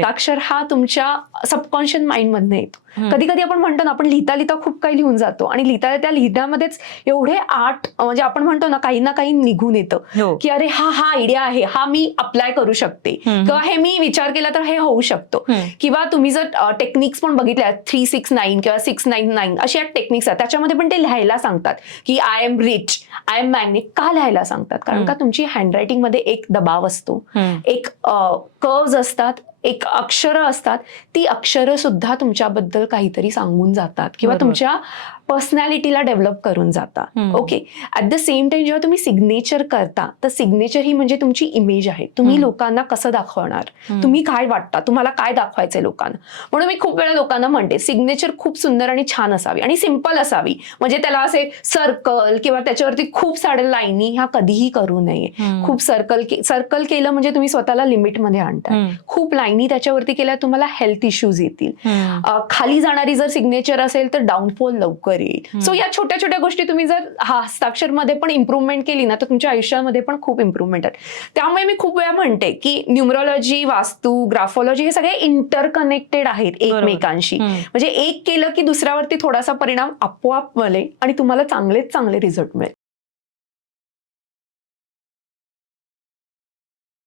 हस्ताक्षर हा तुमच्या सबकॉन्शियस माइंड मधनं येतो. कधी कधी आपण म्हणतो ना, आपण लिहिता लिहिता खूप काही लिहून जातो आणि लिहिता त्या लिहिण्यामध्येच एवढे म्हणजे आपण म्हणतो ना, काही ना काही निघून येतं की अरे हा आयडिया आहे, हा मी अप्लाय करू शकते किंवा हे मी विचार केला तर हे होऊ शकतो. किंवा तुम्ही जर टेक्निक्स पण बघितल्या 369 किंवा 699 अशा टेक्निक्स आहेत, त्याच्यामध्ये पण ते लिहायला सांगतात की I am rich, I am magnet. का लिहायला सांगतात? कारण का तुमची हँडरायटिंग मध्ये एक दबाव असतो, एक कर्व्ज असतात, एक अक्षरं असतात. ती अक्षरं सुद्धा तुमच्याबद्दल काहीतरी सांगून जातात किंवा तुमच्या पर्सनॅलिटीला डेव्हलप करून जातात. Okay. At the same time जेव्हा तुम्ही सिग्नेचर करता, तर सिग्नेचर ही म्हणजे तुमची इमेज आहे. तुम्ही लोकांना कसं दाखवणार, तुम्ही काय वाटता, तुम्हाला काय दाखवायचंय लोकांना. म्हणून मी खूप वेळा लोकांना म्हणते सिग्नेचर खूप सुंदर आणि छान असावी आणि सिंपल असावी. म्हणजे त्याला असे सर्कल किंवा त्याच्यावरती खूप साऱ्या लाईनी ह्या कधीही करू नये. खूप सर्कल केलं म्हणजे तुम्ही स्वतःला लिमिटमध्ये आणता. खूप लाईनी त्याच्यावरती केल्या तुम्हाला हेल्थ इश्यूज येतील. खाली जाणारी जर सिग्नेचर असेल तर डाऊनफॉल लवकर येईल. सो या छोट्या छोट्या गोष्टी तुम्ही जर हस्ताक्षर मध्ये पण इम्प्रूव्हमेंट केली ना, तर तुमच्या आयुष्यामध्ये पण खूप इम्प्रूव्हमेंट आहे. त्यामुळे मी खूप वेळा म्हणते की न्यूमरोलॉजी, वास्तू, ग्राफोलॉजी हे सगळे इंटरकनेक्टेड आहेत एकमेकांशी. म्हणजे एक केलं की दुसऱ्यावरती थोडासा परिणाम आपोआप मिळेल आणि तुम्हाला चांगलेच चांगले रिझल्ट मिळेल.